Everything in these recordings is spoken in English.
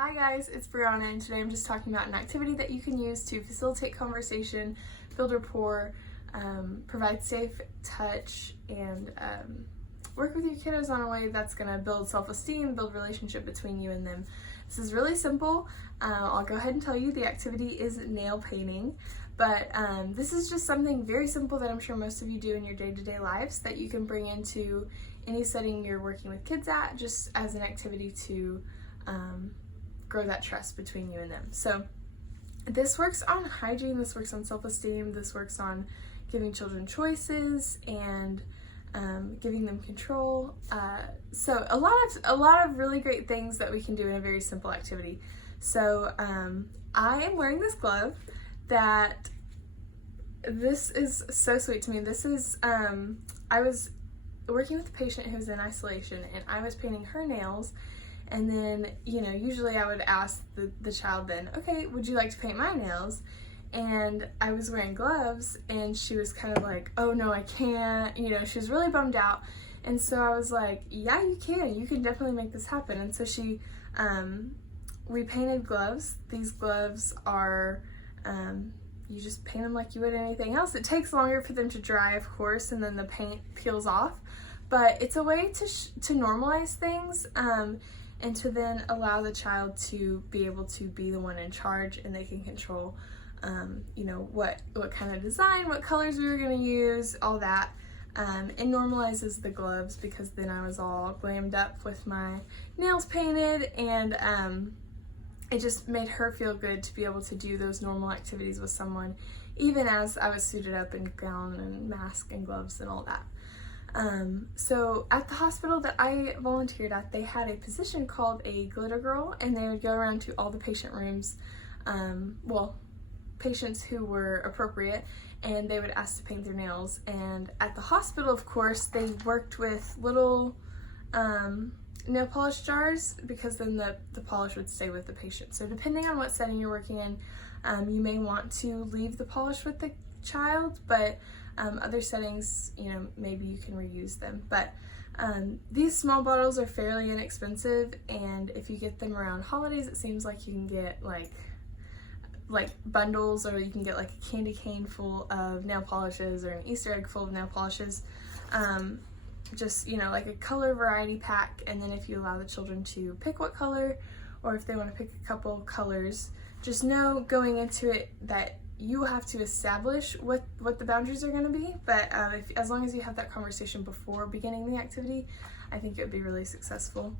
Hi guys, it's Brianna, and today I'm just talking about an activity that you can use to facilitate conversation, build rapport, provide safe touch, and work with your kiddos on a way that's going to build self-esteem, build relationship between you and them. This is really simple. I'll go ahead and tell you the activity is nail painting, but this is just something very simple that I'm sure most of you do in your day-to-day lives that you can bring into any setting you're working with kids at, just as an activity to grow that trust between you and them. So this works on hygiene, this works on self-esteem, this works on giving children choices and giving them control. So a lot of really great things that we can do in a very simple activity. So I am wearing this glove that this is so sweet to me. This is I was working with a patient who was in isolation, and I was painting her nails. And then, usually I would ask the child then, okay, would you like to paint my nails? And I was wearing gloves, and she was kind of like, oh no, I can't. She was really bummed out. And so I was like, yeah, you can definitely make this happen. And so we painted gloves. These gloves are, you just paint them like you would anything else. It takes longer for them to dry, of course, and then the paint peels off. But it's a way to normalize things, and to then allow the child to be able to be the one in charge, and they can control, what kind of design, what colors we were going to use, all that. It normalizes the gloves because then I was all glammed up with my nails painted, and it just made her feel good to be able to do those normal activities with someone, even as I was suited up in gown and mask and gloves and all that. So at the hospital that I volunteered at, they had a position called a glitter girl, and they would go around to all the patient rooms, patients who were appropriate, and they would ask to paint their nails. And at the hospital, of course, they worked with little nail polish jars, because then the polish would stay with the patient. So depending on what setting you're working in, you may want to leave the polish with the child, but other settings, maybe you can reuse them. But these small bottles are fairly inexpensive, and if you get them around holidays, it seems like you can get like bundles, or you can get like a candy cane full of nail polishes or an Easter egg full of nail polishes. Just, like a color variety pack, and then if you allow the children to pick what color, or if they want to pick a couple colors, just know going into it that you have to establish what the boundaries are going to be, but as long as you have that conversation before beginning the activity, I think it would be really successful.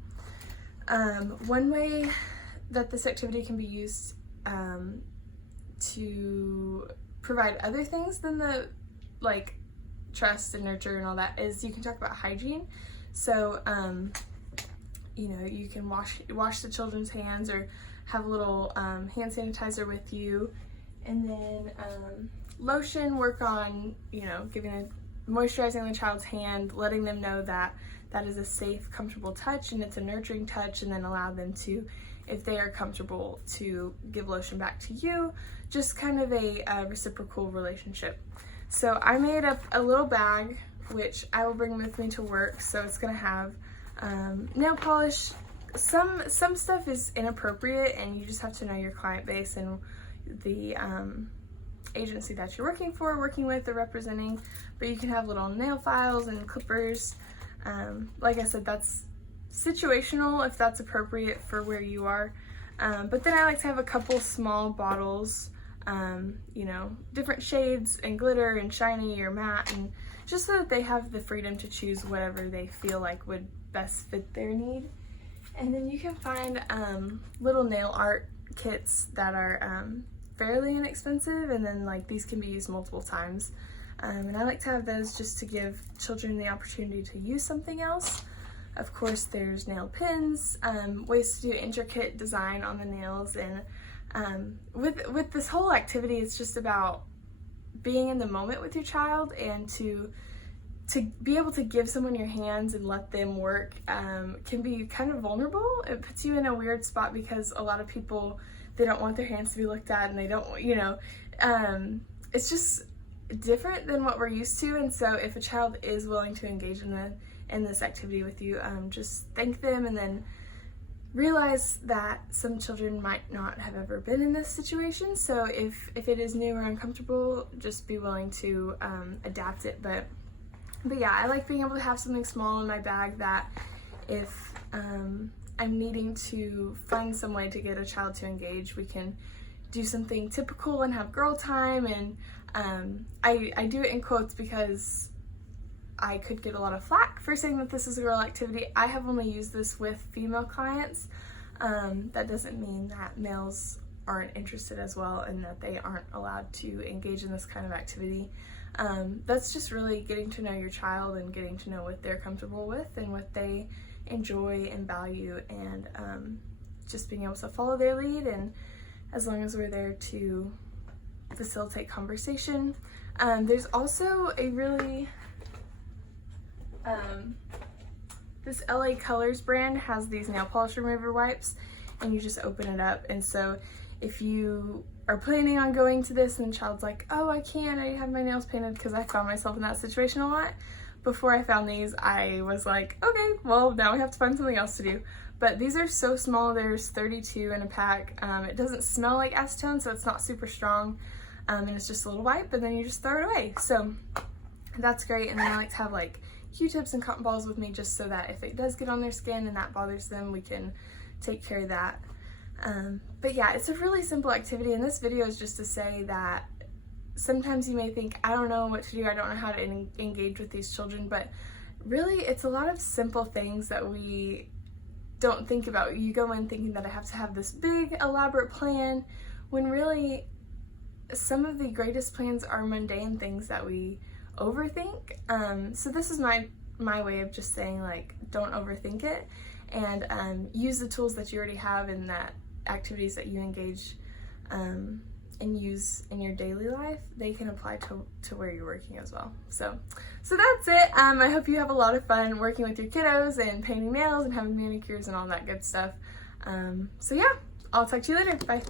One way that this activity can be used to provide other things than the trust and nurture and all that is you can talk about hygiene. So you can wash the children's hands, or have a little hand sanitizer with you. And then lotion, work on, moisturizing the child's hand, letting them know that that is a safe, comfortable touch, and it's a nurturing touch, and then allow them to, if they are comfortable, to give lotion back to you. Just kind of a reciprocal relationship. So I made up a little bag, which I will bring with me to work. So it's going to have nail polish. Some stuff is inappropriate, and you just have to know your client base and the agency that you're working with, or representing. But you can have little nail files and clippers. Like I said, that's situational if that's appropriate for where you are. But then I like to have a couple small bottles, different shades and glitter and shiny or matte, and just so that they have the freedom to choose whatever they feel like would best fit their need. And then you can find little nail art kits that are fairly inexpensive, and then these can be used multiple times. And I like to have those just to give children the opportunity to use something else. Of course, there's nail pins, ways to do intricate design on the nails, and with this whole activity, it's just about being in the moment with your child, and to be able to give someone your hands and let them work can be kind of vulnerable. It puts you in a weird spot, because a lot of people, they don't want their hands to be looked at, and they don't, it's just different than what we're used to. And so if a child is willing to engage in this activity with you, just thank them, and then realize that some children might not have ever been in this situation, so if it is new or uncomfortable, just be willing to adapt it. But yeah, I like being able to have something small in my bag that if I'm needing to find some way to get a child to engage, we can do something typical and have girl time. And I do it in quotes because I could get a lot of flack for saying that this is a girl activity. I have only used this with female clients. That doesn't mean that males aren't interested as well and that they aren't allowed to engage in this kind of activity. That's just really getting to know your child and getting to know what they're comfortable with and what they enjoy and value, and just being able to follow their lead, and as long as we're there to facilitate conversation. There's also a really this LA Colors brand has these nail polish remover wipes, and you just open it up. And so if you are planning on going to this and the child's like, oh, I can't, I have my nails painted, because I found myself in that situation a lot. Before I found these, I was like, okay, well, now we have to find something else to do. But these are so small. There's 32 in a pack. It doesn't smell like acetone, so it's not super strong, and it's just a little wipe, and then you just throw it away. So that's great. And then I like to have like Q-tips and cotton balls with me, just so that if it does get on their skin and that bothers them, we can take care of that. But yeah, it's a really simple activity, and this video is just to say that sometimes you may think, I don't know what to do, I don't know how to engage with these children, but really it's a lot of simple things that we don't think about. You go in thinking that I have to have this big elaborate plan, when really some of the greatest plans are mundane things that we overthink. So this is my way of just saying, like, don't overthink it, and use the tools that you already have and that activities that you engage and use in your daily life. They can apply to where you're working as well. So that's it. I hope you have a lot of fun working with your kiddos and painting nails and having manicures and all that good stuff. So yeah, I'll talk to you later. Bye.